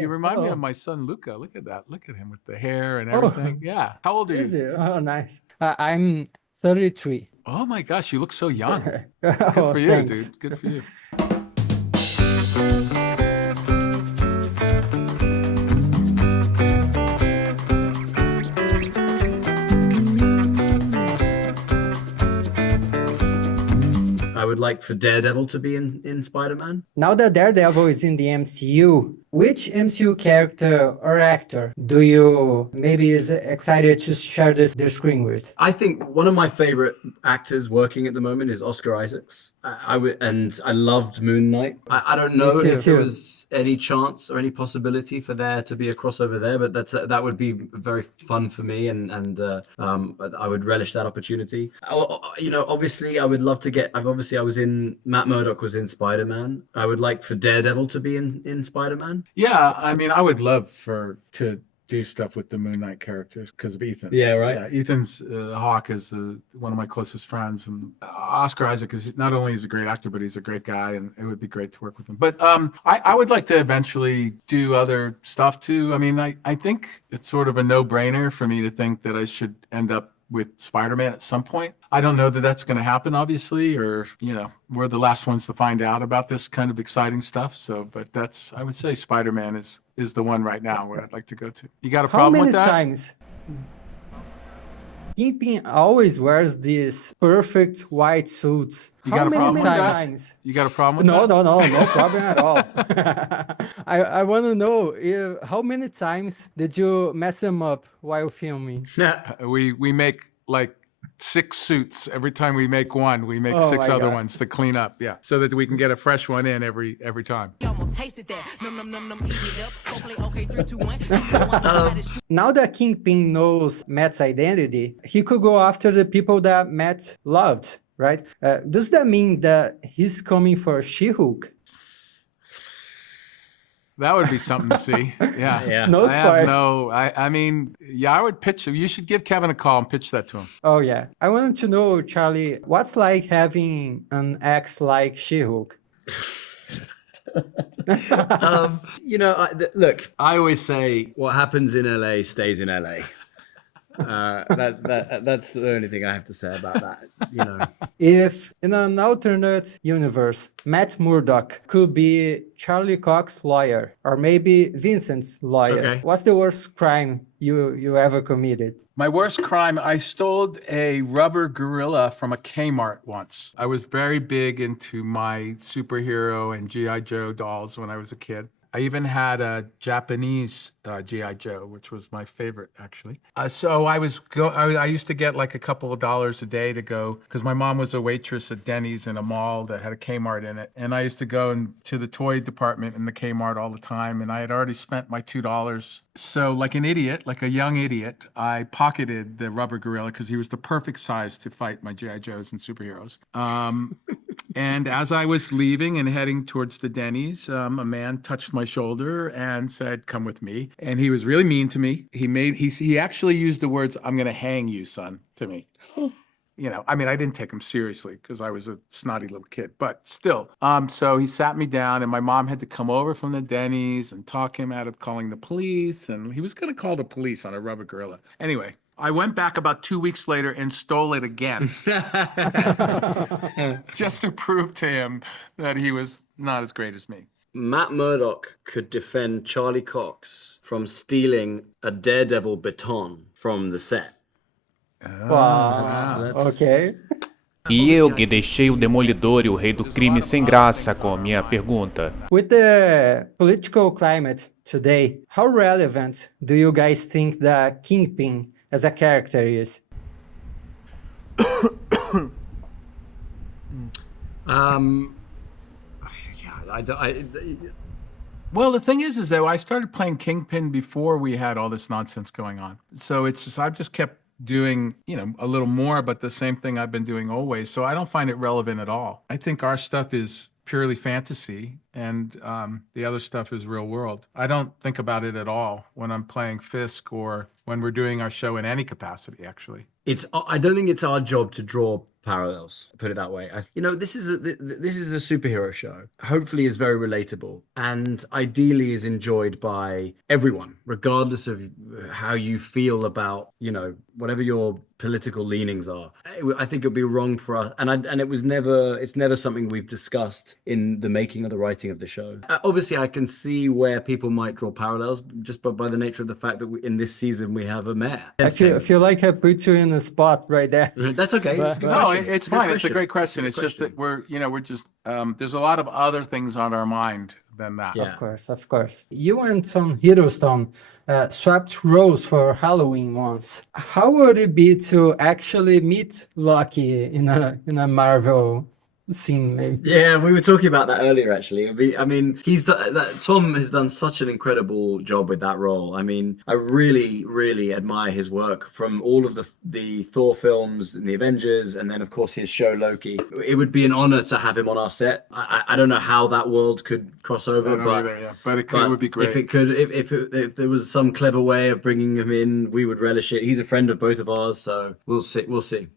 You remind me of my son Luca. Look at that. Look at him with the hair and everything. Yeah. How old are Is you? it? Oh, nice. I'm 33. Oh my gosh, you look so young. Good Oh, for you, thanks. dude. Good for you. I would like for Daredevil to be in Spider-Man. Now that Daredevil is in the MCU, which MCU character or actor do you maybe is excited to share the screen with? I think one of my favorite actors working at the moment is Oscar Isaacs. And I loved Moon Knight. I don't know Me too. if there was any chance or any possibility for there to be a crossover there, but that would be very fun for me, and I would relish that opportunity. You know, obviously, I would love to get. I was in Matt Murdock was in Spider-Man. I would like for Daredevil to be in Spider-Man. Yeah, I mean, I would love to do stuff with the Moon Knight characters because of Ethan. Yeah, right. Yeah, Ethan's Hawk is one of my closest friends, and Oscar Isaac is not only is a great actor, but he's a great guy, and it would be great to work with him. But I would like to eventually do other stuff too. I mean, I think it's sort of a no-brainer for me to think that I should end up with Spider-Man at some point. I don't know that that's going to happen, obviously, or, you know, we're the last ones to find out about this kind of exciting stuff. So, but I would say Spider-Man is the one right now where I'd like to go to. You got a problem with that? How many times? Kingpin always wears these perfect white suits. You got a problem with that? Times? You got a problem with No that? problem at all. I want to know how many times did you mess them up while filming? We make like 6 suits. Every time we make one, we make 6 other ones to clean up. Yeah, so that we can get a fresh one in every time. Now that Kingpin knows Matt's identity, he could go after the people that Matt loved, right? Does that mean that he's coming for She-Hulk? That would be something to see. Yeah. Yeah. No spoilers. I mean, yeah, I would pitch. You should give Kevin a call and pitch that to him. Oh, yeah. I wanted to know, Charlie, what's like having an ex like She-Hulk? You know, look, I always say what happens in LA stays in LA. That's the only thing I have to say about that. You know, If in an alternate universe, Matt Murdock could be Charlie Cox's lawyer or maybe Vincent's lawyer, Okay. what's the worst crime you ever committed? My worst crime, I stole a rubber gorilla from a Kmart once. I was very big into my superhero and G.I. Joe dolls when I was a kid. I even had a Japanese G.I. Joe, which was my favorite, actually. So I used to get like a couple of dollars a day to go, because my mom was a waitress at Denny's in a mall that had a Kmart in it. And I used to go to the toy department in the Kmart all the time, and I had already spent my $2. So like an idiot, like a young idiot, I pocketed the rubber gorilla because he was the perfect size to fight my G.I. Joes and superheroes. And as I was leaving and heading towards the Denny's, a man touched my shoulder and said, "Come with me." And he was really mean to me. He actually used the words, "I'm going to hang you, son," to me. You know, I mean, I didn't take him seriously because I was a snotty little kid, but still. So he sat me down, and my mom had to come over from the Denny's and talk him out of calling the police. And he was going to call the police on a rubber gorilla. Anyway, I went back about 2 weeks later and stole it again. Just to prove to him that he was not as great as me. Matt Murdock could defend Charlie Cox from stealing a Daredevil baton from the set. Ok. E eu que deixei o Demolidor e o Rei do Crime sem graça com a minha pergunta. With the political climate today, how relevant do you guys think that Kingpin as a character is? Well, the thing is that I started playing Kingpin before we had all this nonsense going on. So it's just, I've just kept doing, you know, a little more, but the same thing I've been doing always. So I don't find it relevant at all. I think our stuff is purely fantasy, and the other stuff is real world. I don't think about it at all when I'm playing Fisk or when we're doing our show in any capacity, actually. I don't think it's our job to draw parallels. Put it that way. This is a superhero show. Hopefully, is very relatable and ideally is enjoyed by everyone, regardless of how you feel about whatever your political leanings are. I think it would be wrong for us, and it's never something we've discussed in the making or the writing of the show. Obviously, I can see where people might draw parallels just by the nature of the fact that in this season we have a mayor. I feel like I put you in the spot right there. That's okay. No, it's fine. It's a great question. It's just that we're just there's a lot of other things on our mind than that. Yeah. Of course. You and Tom Hiddleston swapped roles for Halloween once. How would it be to actually meet Loki in a Marvel scene, maybe? Yeah, we were talking about that earlier. Actually, Tom has done such an incredible job with that role. I mean, I really, really admire his work from all of the Thor films and the Avengers, and then of course his show Loki. It would be an honor to have him on our set. I don't know how that world could cross over, but it would be great if it could. If there was some clever way of bringing him in, we would relish it. He's a friend of both of ours, so we'll see.